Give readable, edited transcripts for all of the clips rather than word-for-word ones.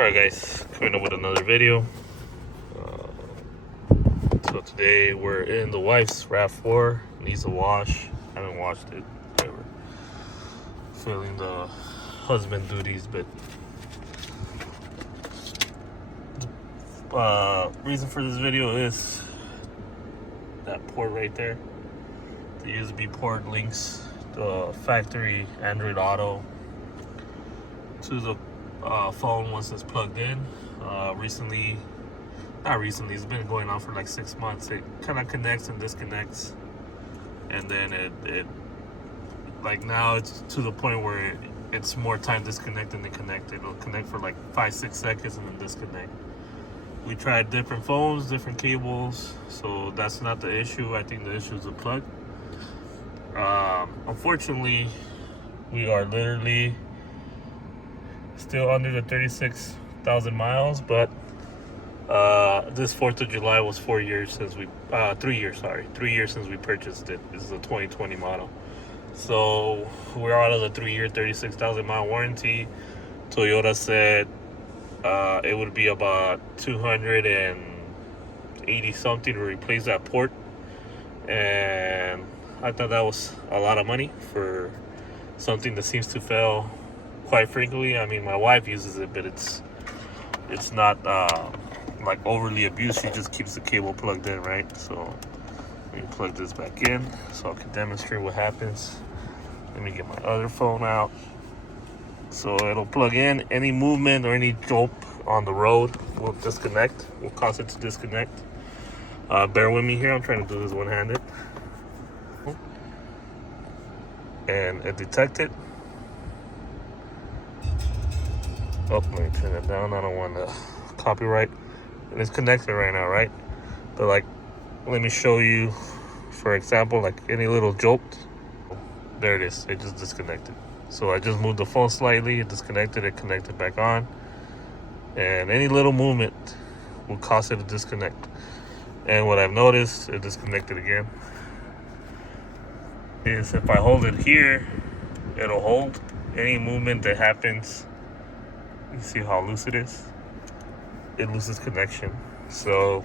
Alright guys, coming up with another video. So today we're in the wife's RAV4. Needs a wash. Haven't washed it. Whatever. Feeling the husband duties, but reason for this video is that port right there. The USB port links the factory Android Auto to the phone once it's plugged in. Not recently, it's been going on for like 6 months. It kind of connects and disconnects, and then it like now it's to the point where it's more time disconnected than connected. It'll connect for like 5-6 seconds and then disconnect. We tried different phones, different cables, so that's not the issue. I think the issue is the plug. Unfortunately, we are literally still under the 36,000 miles, but this 4th of July was 4 years since we 3 years since we purchased it. This is a 2020 model, so we're out of the 3-year 36,000 mile warranty. Toyota said it would be about 280 something to replace that port, and I thought that was a lot of money for something that seems to fail quite frequently. I mean, my wife uses it, but it's not like overly abused. She just keeps the cable plugged in, right? So let me plug this back in so I can demonstrate what happens. Let me get my other phone out. So it'll plug in. Any movement or any jolt on the road will disconnect, will cause it to disconnect. Bear with me here, I'm trying to do this one-handed. And it detected. Oh, let me turn it down. I don't want to copyright. And it's connected right now, right? But like, let me show you, for example, like any little jolt. There it is. It just disconnected. So I just moved the phone slightly. It disconnected. It connected back on. And any little movement will cause it to disconnect. And what I've noticed, it disconnected again, is if I hold it here, it'll hold. Any movement that happens, you see how loose it is? It loses connection. So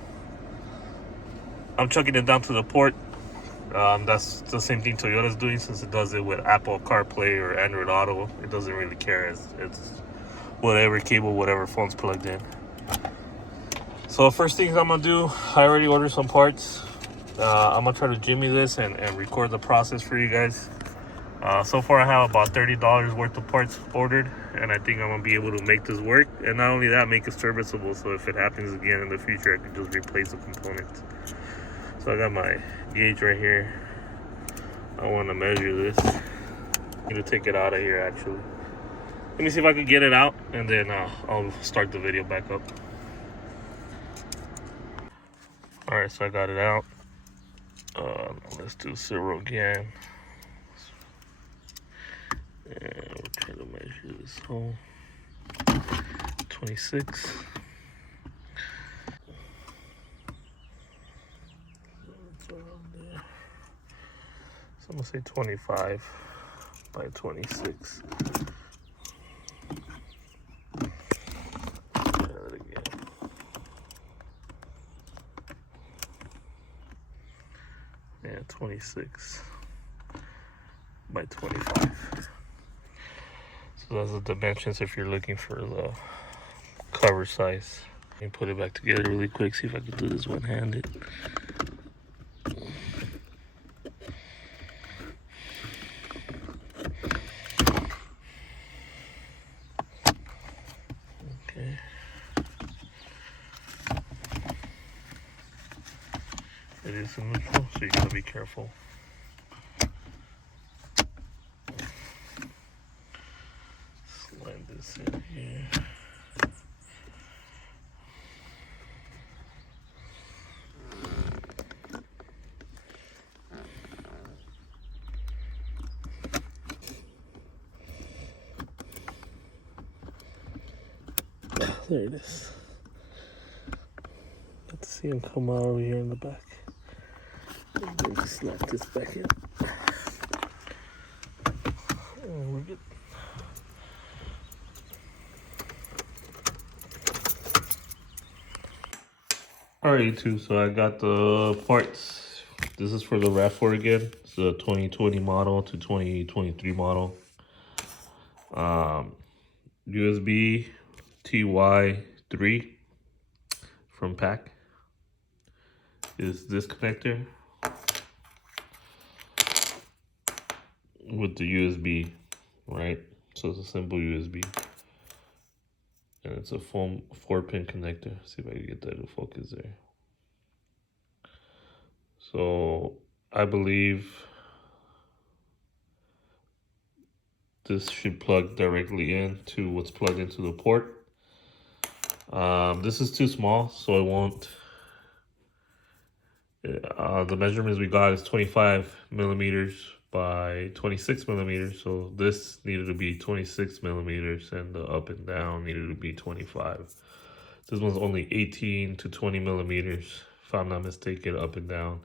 I'm chucking it down to the port. That's the same thing Toyota's doing, since it does it with Apple CarPlay or Android Auto. It doesn't really care. It's whatever cable, whatever phone's plugged in. So first things I'm gonna do, I already ordered some parts. I'm gonna try to jimmy this and record the process for you guys. So far I have about $30 worth of parts ordered, and I think I'm gonna be able to make this work. And not only that, make it serviceable, so if it happens again in the future, I can just replace the components. So I got my gauge right here. I want to measure this. I'm gonna take it out of here actually. Let me see if I can get it out, and then I'll start the video back up. Alright, so I got it out. Let's do 0 again. And we're trying to measure this hole. 26. So I'm gonna say 25 by 26. Try that again. Yeah, 26 by 25. So that's the dimensions if you're looking for the cover size. Let me put it back together really quick, see if I can do this one-handed. Okay. It is in neutral, so you gotta be careful. Slide this in here. There it is. Let's see him come out over here in the back. And then just snap this back in. And we're good. Alright, YouTube, so I got the parts. This is for the RAV4 again. It's a 2020 model to 2023 model. USB TY3 from PAC is this connector with the USB, right? So it's a simple USB. And it's a 4-pin connector. See if I can get that to focus there. So I believe this should plug directly into what's plugged into the port. This is too small, so it won't. The measurements we got is 25 millimeters by 26 millimeters. So this needed to be 26 millimeters, and the up and down needed to be 25. This one's only 18 to 20 millimeters, if I'm not mistaken, up and down.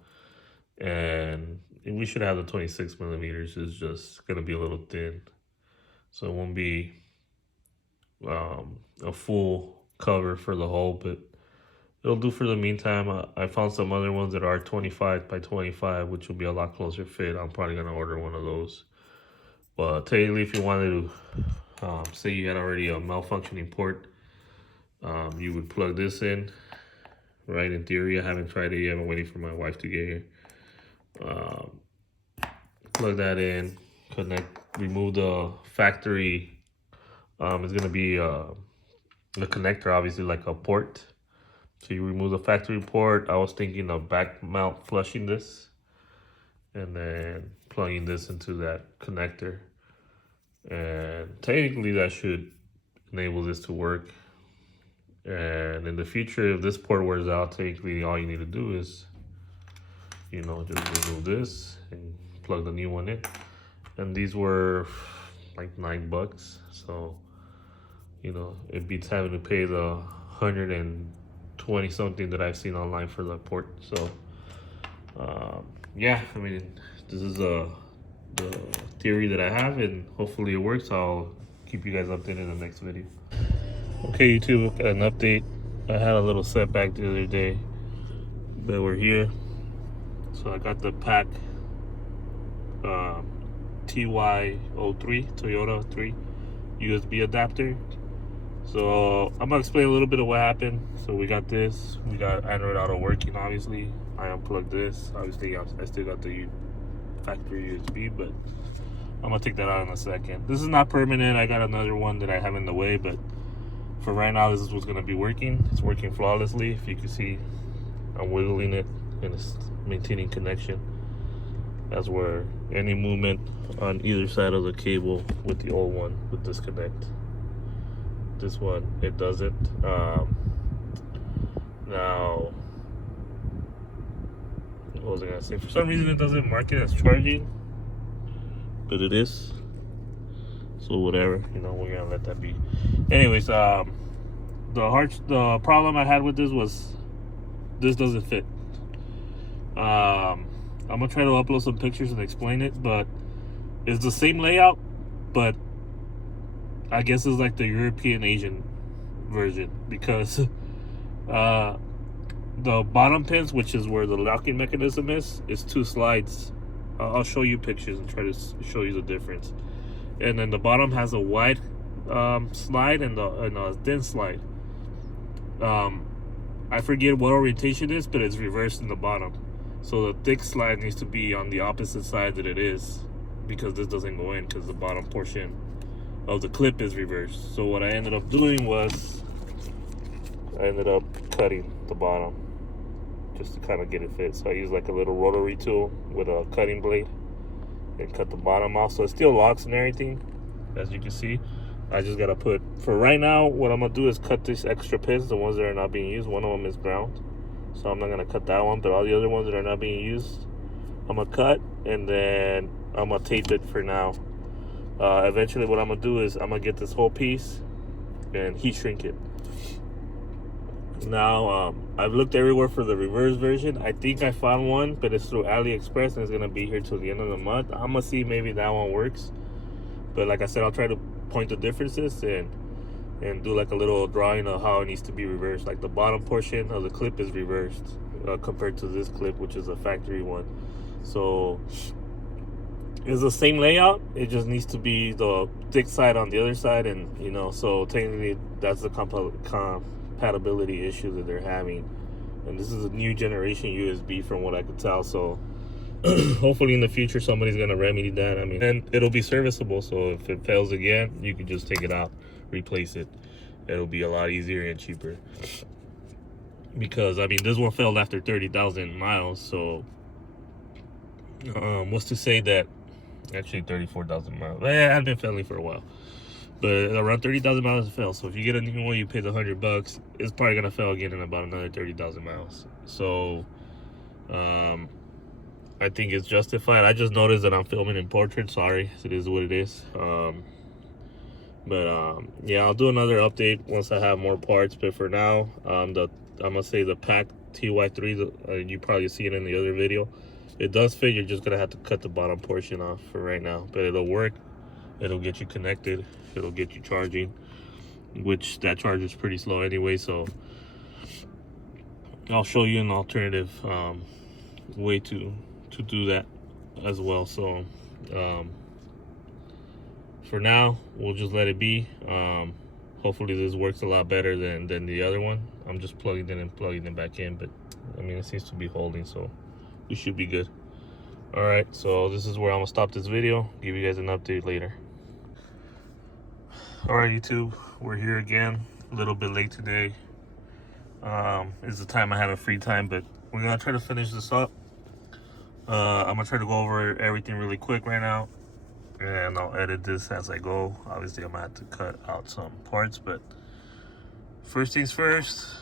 And we should have the 26 millimeters. It's just gonna be a little thin, so it won't be a full cover for the hole, but it'll do for the meantime. I found some other ones that are 25 by 25, which will be a lot closer fit. I'm probably gonna order one of those. But technically, if you wanted to, say you had already a malfunctioning port, you would plug this in, right? In theory, I haven't tried it yet. I'm waiting for my wife to get here. Plug that in, connect, remove the factory. It's gonna be the connector, obviously, like a port. So you remove the factory port. I was thinking of back mount flushing this and then plugging this into that connector. And technically that should enable this to work. And in the future, if this port wears out, technically all you need to do is, you know, just remove this and plug the new one in. And these were like $9. So, you know, it beats having to pay the 120 something that I've seen online for the port. So yeah, I mean, this is the theory that I have, and hopefully it works. I'll keep you guys updated in the next video. Okay, YouTube, got an update. I had a little setback the other day, but we're here. So I got the PAC TY3 Toyota 3 USB adapter. So I'm gonna explain a little bit of what happened. So we got this, we got Android Auto working, obviously. I unplugged this. Obviously, I still got the factory USB, but I'm gonna take that out in a second. This is not permanent. I got another one that I have in the way, but for right now, this is what's gonna be working. It's working flawlessly. If you can see, I'm wiggling it and it's maintaining connection. That's where any movement on either side of the cable with the old one would disconnect. This one, it doesn't. Now, what was I gonna say? For some reason, it doesn't mark it as charging, but it is. So whatever, you know, we're gonna let that be. Anyways, the problem I had with this was this doesn't fit. I'm gonna try to upload some pictures and explain it, but it's the same layout, but I guess it's like the European Asian version, because the bottom pins, which is where the locking mechanism is 2 slides. I'll show you pictures and try to show you the difference. And then the bottom has a wide slide and a thin slide. I forget what orientation it is, but it's reversed in the bottom. So the thick slide needs to be on the opposite side that it is, because this doesn't go in, because the bottom portion of the clip is reversed. So what I ended up doing was I ended up cutting the bottom just to kind of get it fit. So I used like a little rotary tool with a cutting blade and cut the bottom off, so it still locks and everything, as you can see. I just gotta put, for right now, what I'm gonna do is cut these extra pins, the ones that are not being used. One of them is ground, so I'm not gonna cut that one, but all the other ones that are not being used, I'm gonna cut, and then I'm gonna tape it for now. Eventually what I'm gonna do is I'm gonna get this whole piece and heat shrink it. Now, I've looked everywhere for the reverse version. I think I found one, but it's through AliExpress and it's gonna be here till the end of the month. I'm gonna see maybe that one works. But like I said, I'll try to point the differences, and and do like a little drawing of how it needs to be reversed. Like the bottom portion of the clip is reversed compared to this clip, which is a factory one. So it's the same layout, it just needs to be the thick side on the other side, and you know, so technically that's the compatibility issue that they're having. And this is a new generation USB from what I could tell, so hopefully in the future somebody's gonna remedy that. I mean, and it'll be serviceable, so if it fails again, you can just take it out, replace it. It'll be a lot easier and cheaper, because I mean, this one failed after 30,000 miles. So what's to say that actually 34,000 miles, it had been failing for a while, but around 30,000 miles it failed. So if you get a new one, you pay the $100, it's probably gonna fail again in about another 30,000 miles. So I think it's justified. I just noticed that I'm filming in portrait. Sorry, it is what it is. Yeah, I'll do another update once I have more parts. But for now, I'm gonna say the PAC TY3. You probably see it in the other video. It does fit. You're just gonna have to cut the bottom portion off for right now, but it'll work. It'll get you connected. It'll get you charging, which that charge is pretty slow anyway. So I'll show you an alternative way to do that as well. So for now, we'll just let it be. Hopefully this works a lot better than the other one. I'm just plugging it in and plugging it back in, but I mean, it seems to be holding, so we should be good. All right, so this is where I'm gonna stop this video, give you guys an update later. All right, YouTube, we're here again, a little bit late today. It's the time I have a free time, but we're gonna try to finish this up. I'm gonna try to go over everything really quick right now, and I'll edit this as I go. Obviously, I'm gonna have to cut out some parts, but first things first,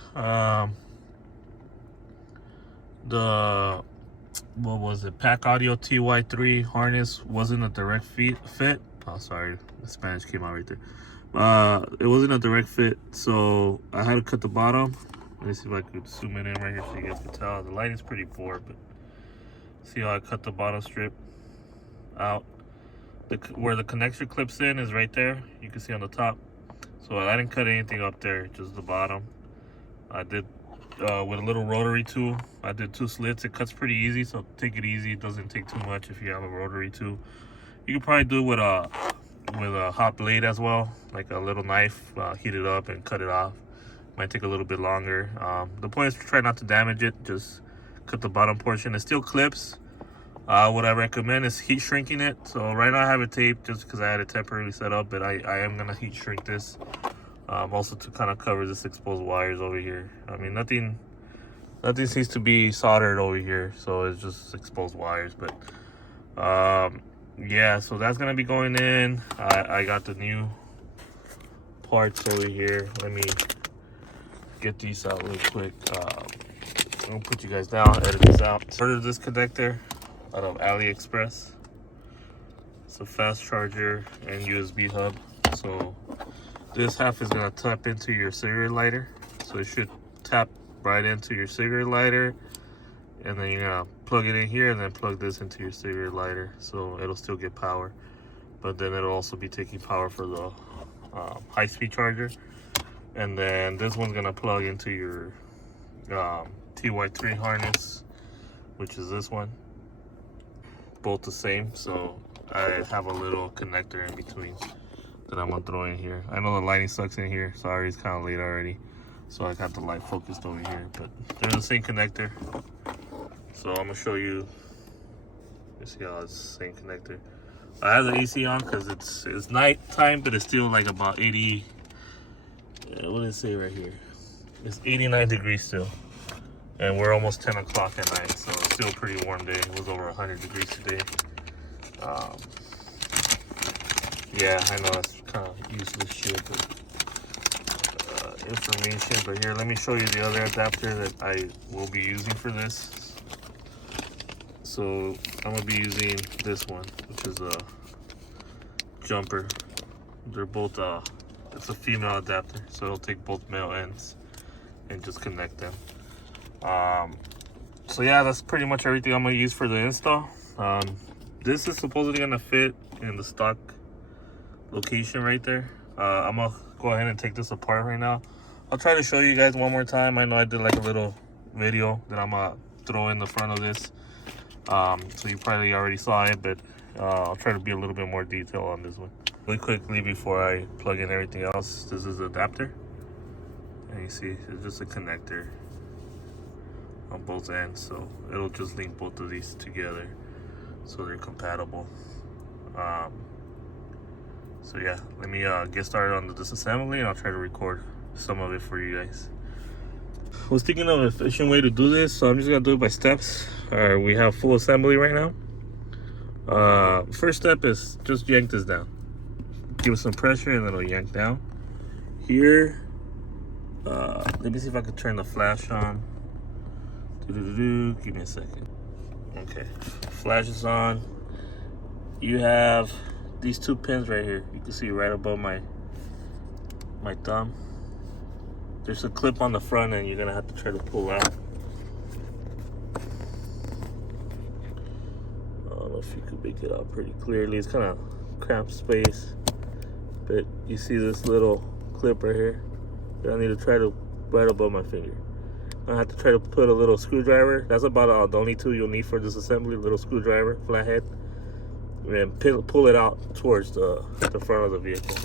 what was it, PAC Audio TY3 harness wasn't a direct fit. Oh, sorry, the Spanish came out right there. It wasn't a direct fit, so I had to cut the bottom. Let me see if I could zoom it in right here so you guys can tell. The light is pretty poor, but see how I cut the bottom strip out. Where the connector clips in is right there. You can see on the top. So I didn't cut anything up there, just the bottom. I did with a little rotary tool. I did 2 slits. It cuts pretty easy, so take it easy. It doesn't take too much if you have a rotary tool. You can probably do it with a hot blade as well, like a little knife. Heat it up and cut it off. Might take a little bit longer. The point is to try not to damage it. Just cut the bottom portion. It still clips. What I recommend is heat shrinking it. So right now I have it taped just because I had it temporarily set up, but I am gonna heat shrink this. Also to kind of cover this exposed wires over here. I mean, nothing seems to be soldered over here, so it's just exposed wires. But yeah, so that's gonna be going in. I got the new parts over here. Let me get these out real quick. I'm gonna put you guys down, edit this out. Ordered this connector out of AliExpress. It's a fast charger and USB hub. So this half is gonna tap into your cigarette lighter. So it should tap right into your cigarette lighter, and then you're gonna plug it in here and then plug this into your cigarette lighter. So it'll still get power, but then it'll also be taking power for the high-speed charger. And then this one's gonna plug into your TY3 harness, which is this one. Both the same, so I have a little connector in between that I'm gonna throw in here. I know the lighting sucks in here. Sorry, it's kind of late already, so I got the light focused over here. But they're the same connector, so I'm gonna show you. You see how it's the same connector. I have the AC on because it's night time, but it's still like about 80. What did it say right here? It's 89 degrees still, and we're almost 10 o'clock at night, so it's still a pretty warm day. It was over 100 degrees today. Yeah, I know it's kind of useless shit, but information. But here, let me show you the other adapter that I will be using for this. So I'm gonna be using this one, which is a jumper. They're both it's a female adapter, so it'll take both male ends and just connect them. So yeah, that's pretty much everything I'm gonna use for the install. This is supposedly gonna fit in the stock location right there. I'm gonna go ahead and take this apart right now. I'll try to show you guys one more time. I know I did like a little video that I'm gonna throw in the front of this. So you probably already saw it, but I'll try to be a little bit more detail on this one. Really quickly before I plug in everything else, this is the adapter. And you see, it's just a connector on both ends, so it'll just link both of these together so they're compatible. So yeah, let me get started on the disassembly, and I'll try to record some of it for you guys. I was thinking of an efficient way to do this, so I'm just gonna do it by steps. We have full assembly right now. First step is just yank this down. Give it some pressure and then it'll yank down. Here, let me see if I can turn the flash on. Give me a second. Okay, flash is on. You have these two pins right here. You can see right above my thumb. There's a clip on the front and you're gonna have to try to pull out. I don't know if you can make it out pretty clearly. It's kind of cramped space, but you see this little clip right here that I need to try to right above my finger. I have to try to put a little screwdriver. That's about the only tool you'll need for this assembly, a little screwdriver, flathead, and pull it out towards the front of the vehicle.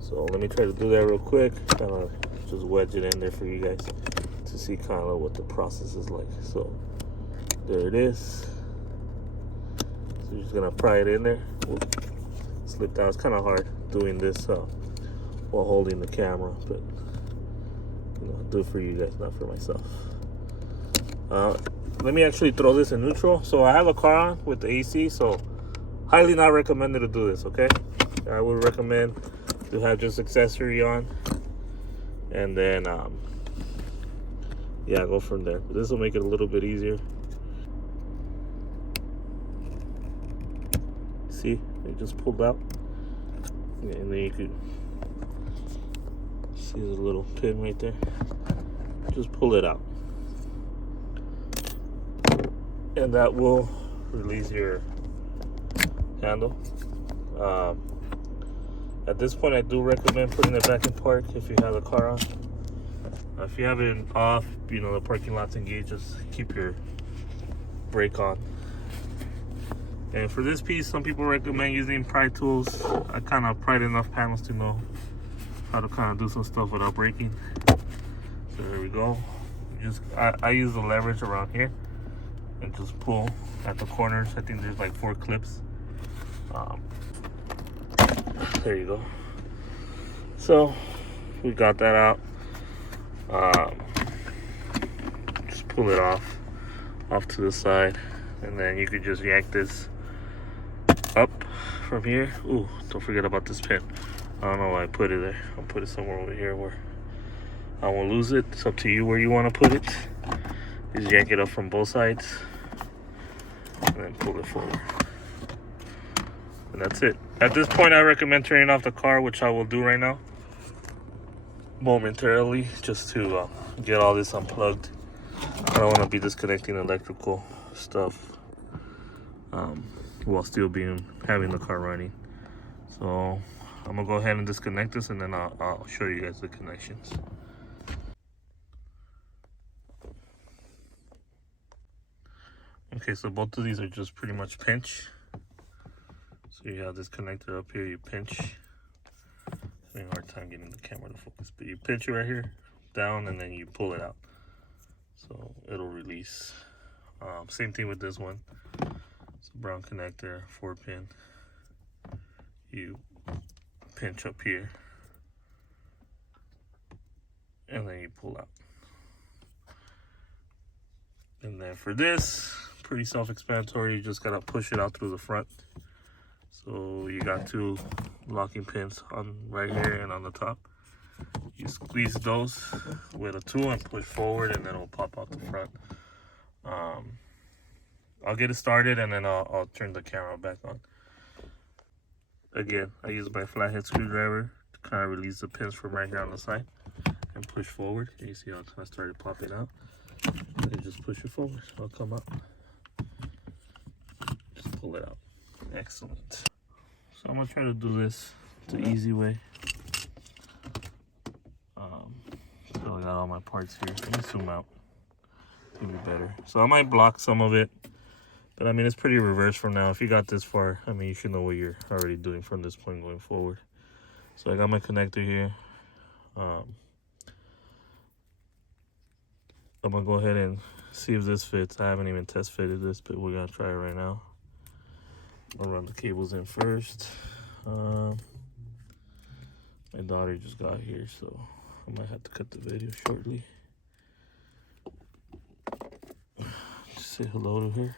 So let me try to do that real quick. Kind of just wedge it in there for you guys to see kind of what the process is like. So there it is. So you're just gonna pry it in there. Whoop. Slipped out. It's kind of hard doing this while holding the camera, but you know, I'll do it for you guys, not for myself. Let me actually throw this in neutral. So I have a car on with the AC, so highly not recommended to do this, okay? I would recommend to have just accessory on, and then yeah, go from there. But this will make it a little bit easier. See, it just pulled out, and then you could see the little pin right there. Just pull it out, and that will release your handle. At this point, I do recommend putting it back in park if you have the car on. If you have it off, you know, the parking lot's engaged, just keep your brake on. And for this piece, some people recommend using pry tools. I kind of pried enough panels to know how to kind of do some stuff without breaking. So there we go. I use the leverage around here and just pull at the corners. I think there's like 4 clips. There you go. So we got that out. Just pull it off to the side, and then you could just yank this up from here. Ooh, don't forget about this pin. I don't know why I put it there. I'll put it somewhere over here where I won't lose it. It's up to you where you want to put it. Just yank it up from both sides and then pull it forward. And that's it. At this point, I recommend turning off the car, which I will do right now momentarily, just to get all this unplugged. I don't want to be disconnecting electrical stuff while still having the car running. So I'm gonna go ahead and disconnect this, and then I'll show you guys the connections. Okay, so both of these are just pretty much pinch. So you have this connector up here, you pinch. Having a hard time getting the camera to focus, but you pinch it right here down, and then you pull it out, so it'll release. Same thing with this one. It's a brown connector, 4-pin. You pinch up here, and then you pull out. And then for this, pretty self-explanatory. You just gotta push it out through the front. So you got 2 locking pins on right here and on the top. You squeeze those with a tool and push forward, and then it'll pop out the front. I'll get it started, and then I'll turn the camera back on. Again, I use my flathead screwdriver to kind of release the pins from right here on the side and push forward. And you see how it kind of started popping out. And just push it forward, so it'll come out. Just pull it out. Excellent. So I'm gonna try to do this the easy way. got all my parts here. Let me zoom out. It'll be better. So I might block some of it, but I mean, it's pretty reverse from now. If you got this far, I mean, you should know what you're already doing from this point going forward. So I got my connector here. I'm gonna go ahead and see if this fits. I haven't even test fitted this, but we're gonna try it right now. I'll run the cables in first. My daughter just got here, so I might have to cut the video shortly. Just say hello to her.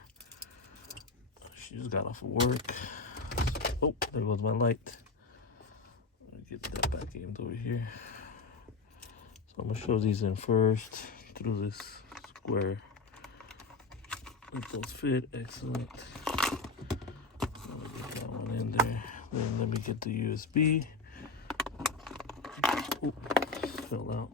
She just got off of work. Oh, there goes my light. Let me get that back aimed over here. So I'm gonna show these in first through this square. Let those fit. Excellent. Let me get that one in there. Then let me get the USB. Oh, fell out.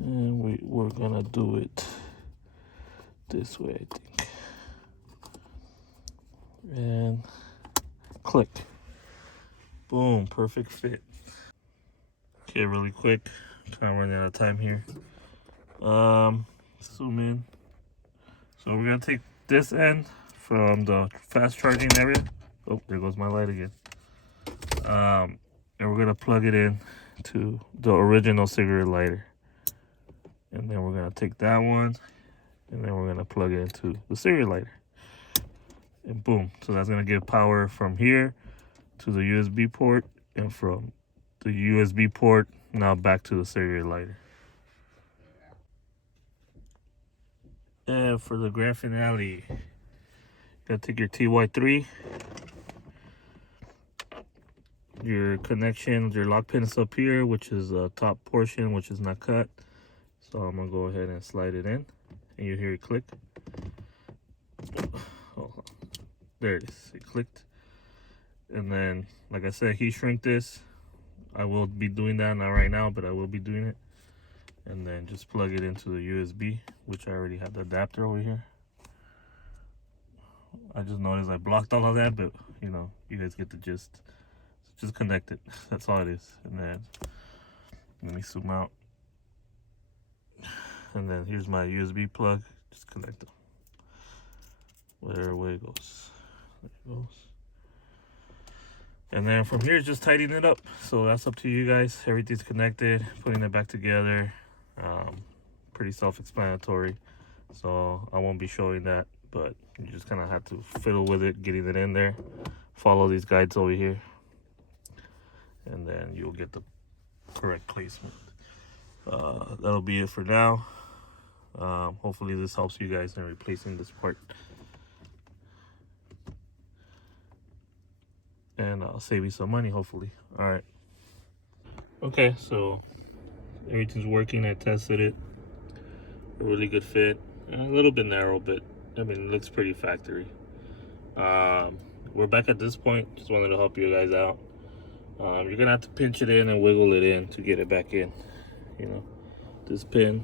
And we're gonna do it this way, I think. And click. Boom, perfect fit. Okay, really quick. Kind of running out of time here. Zoom in. So we're gonna take this end from the fast charging area. Oh, there goes my light again. And we're gonna plug it in to the original cigarette lighter. And then we're gonna take that one, and then we're gonna plug it into the cigarette lighter. And boom, so that's gonna give power from here to the USB port, and from the USB port now back to the cigarette lighter. And for the grand finale, you gotta take your TY3, your connections, your lock pin is up here, which is the top portion, which is not cut. So I'm gonna go ahead and slide it in, and you hear it click. Oh, there it is, it clicked. And then, like I said, heat shrink this. I will be doing that, not right now, but I will be doing it. And then just plug it into the USB, which I already have the adapter over here. I just noticed I blocked all of that, but you know, you guys get the gist. Just connect it, that's all it is. And then, let me zoom out. And then here's my USB plug. Just connect them. Whatever way it goes. There it goes. And then from here, just tighten it up. So that's up to you guys. Everything's connected. Putting it back together. Pretty self-explanatory. So I won't be showing that, but you just kind of have to fiddle with it, getting it in there. Follow these guides over here, and then you'll get the correct placement. That'll be it for now. Hopefully this helps you guys in replacing this part, and I'll save you some money, hopefully. All right. Okay, so everything's working. I tested it. A really good fit. A little bit narrow, but I mean, it looks pretty factory. We're back at this point. Just wanted to help you guys out. You're gonna have to pinch it in and wiggle it in to get it back in. You know, this pin,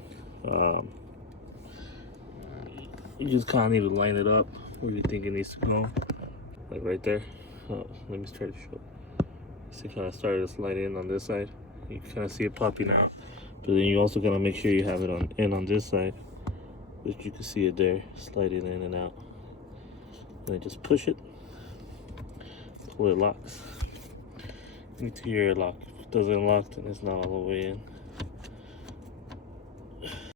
you just kind of need to line it up where you think it needs to go, like right there. Let me try to show. See, kind of started to slide in on this side. You can kind of see it popping out, but then you also gotta make sure you have it on this side, which you can see it there, sliding in and out. And then just push it till it locks. You need to hear it lock. If it doesn't lock, then it's not all the way in.